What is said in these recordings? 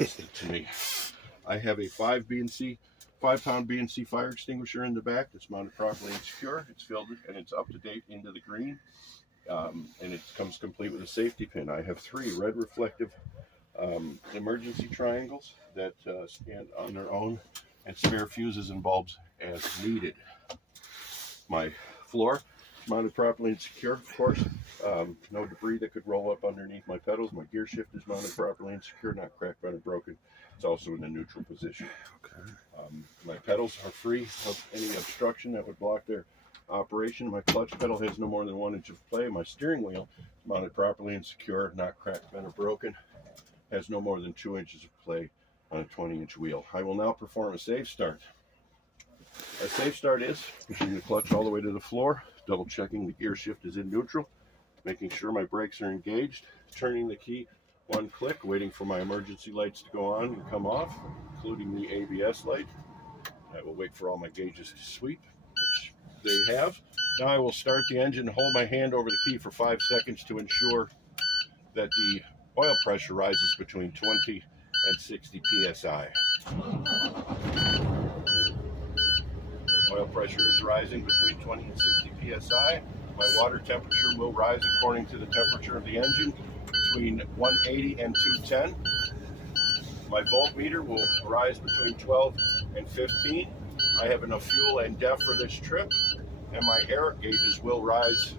non-existent to me. I have a 5-pound B&C fire extinguisher in the back that's mounted properly and secure. It's filled and it's up to date into the green, and it comes complete with a safety pin. I have 3 red reflective emergency triangles that stand on their own, and spare fuses and bulbs as needed. My floor is mounted properly and secure, of course. No debris that could roll up underneath my pedals. My gear shift is mounted properly and secure, not cracked, bent, or broken. It's also in a neutral position. Okay. My pedals are free of any obstruction that would block their operation. My clutch pedal has no more than 1 inch of play. My steering wheel is mounted properly and secure, not cracked, bent, or broken. Has no more than 2 inches of play on a 20-inch wheel. I will now perform a safe start. A safe start is pushing the clutch all the way to the floor, double checking the gear shift is in neutral, making sure my brakes are engaged, turning the key 1 click, waiting for my emergency lights to go on and come off, including the ABS light. I will wait for all my gauges to sweep, which they have. Now I will start the engine, hold my hand over the key for 5 seconds to ensure that the oil pressure rises between 20 and 60 psi. Oil pressure is rising between 20 and 60 psi. My water temperature will rise according to the temperature of the engine between 180 and 210. My voltmeter will rise between 12 and 15. I have enough fuel and DEF for this trip, and my air gauges will rise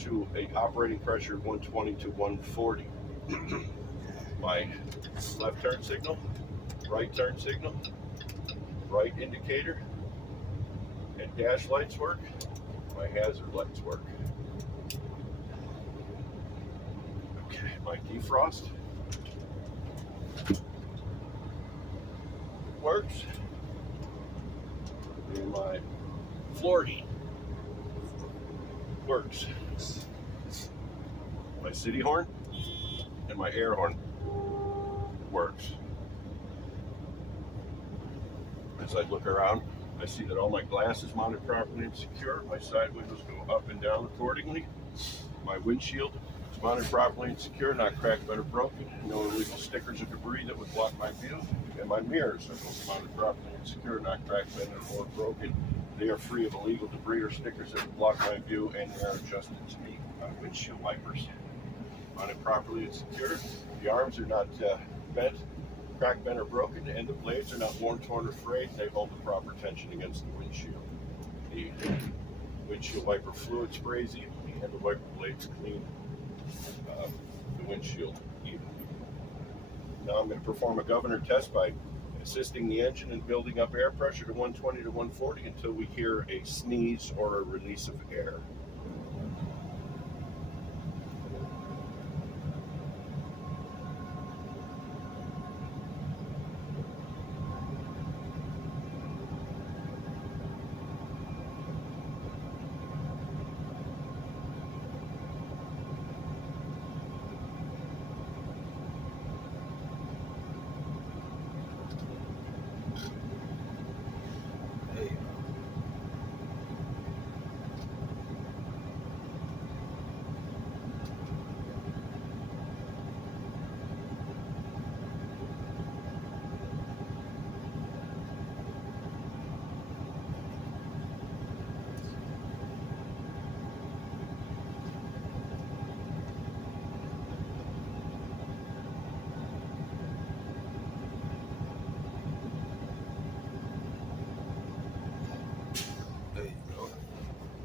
to an operating pressure of 120 to 140. My left turn signal, right turn signal, right indicator, and dash lights work. My hazard lights work. Okay, my defrost works. And my floor heat works. My city horn and my air horn works. As I look around, I see that all my glass is mounted properly and secure. My side windows go up and down accordingly. My windshield is mounted properly and secure, not cracked, bent, or broken. No illegal stickers or debris that would block my view. And my mirrors are both mounted properly and secure, not cracked, bent, or broken. They are free of illegal debris or stickers that would block my view, and they are adjusted to meet my windshield wipers. Mounted properly and secure. The arms are not bent, cracked, bent, or broken, and the blades are not worn, torn, or frayed. They hold the proper tension against the windshield. The windshield wiper fluid sprays evenly, and the wiper blades clean the windshield evenly. Now I'm going to perform a governor test by assisting the engine in building up air pressure to 120 to 140 until we hear a sneeze or a release of air.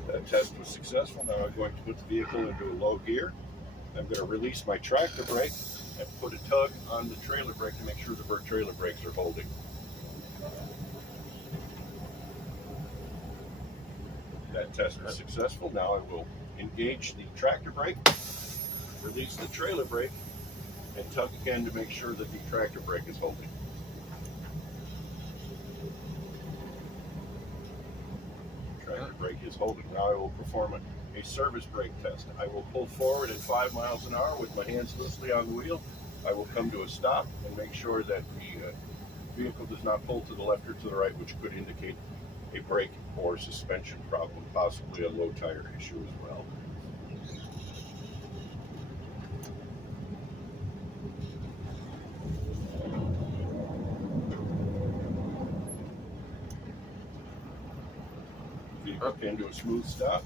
That test was successful. Now I'm going to put the vehicle into a low gear. I'm going to release my tractor brake and put a tug on the trailer brake to make sure the trailer brakes are holding. That test was successful. Now I will engage the tractor brake, release the trailer brake, and tug again to make sure that the tractor brake is holding. Tractor brake is holding. Now I will perform a service brake test. I will pull forward at 5 miles an hour with my hands loosely on the wheel. I will come to a stop and make sure that the vehicle does not pull to the left or to the right, which could indicate a brake or suspension problem, possibly a low tire issue as well. came to a smooth stop.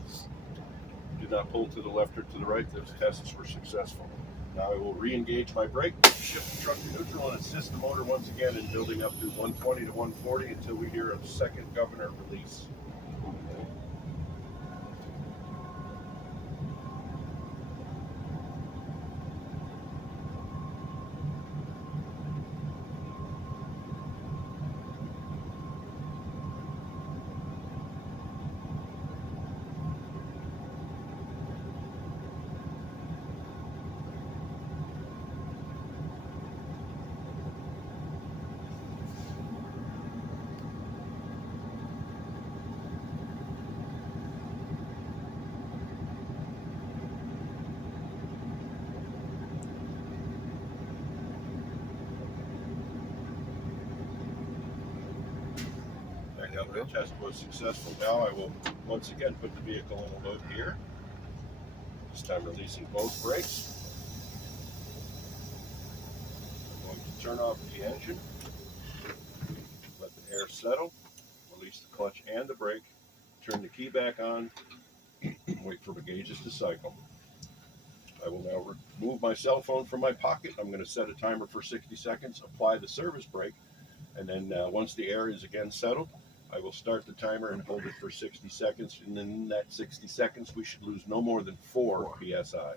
Did not pull to the left or to the right. Those tests were successful. Now I will re-engage my brake, shift the truck to neutral, and assist the motor once again in building up to 120 to 140 until we hear a second governor release. The test was successful. Now I will once again put the vehicle in a low gear. This time releasing both brakes. I'm going to turn off the engine, let the air settle, release the clutch and the brake, turn the key back on, wait for the gauges to cycle. I will now remove my cell phone from my pocket. I'm going to set a timer for 60 seconds, apply the service brake, and then once the air is again settled, I will start the timer and hold it for 60 seconds, and in that 60 seconds, we should lose no more than 4 PSI.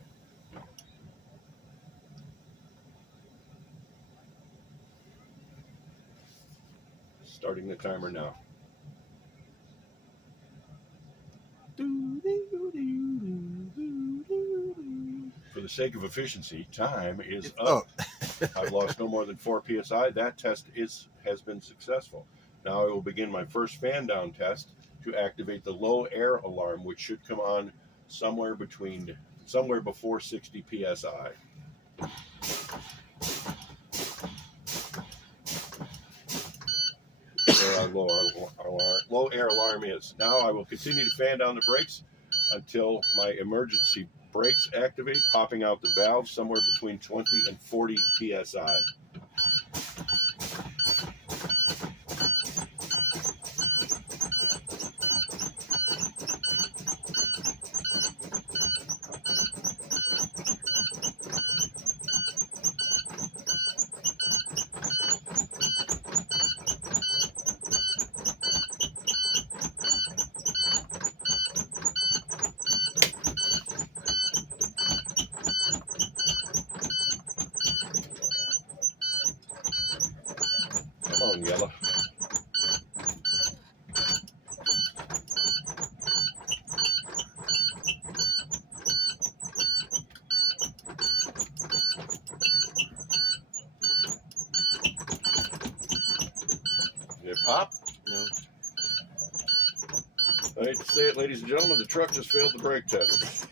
Starting the timer now. For the sake of efficiency, time is up. I've lost no more than 4 PSI. That test has been successful. Now I will begin my first fan down test to activate the low air alarm, which should come on somewhere before 60 PSI. There our low air alarm is. Now I will continue to fan down the brakes until my emergency brakes activate, popping out the valve somewhere between 20 and 40 PSI. Come on, yellow. Did it pop? No. I hate to say it, ladies and gentlemen, the truck just failed the brake test.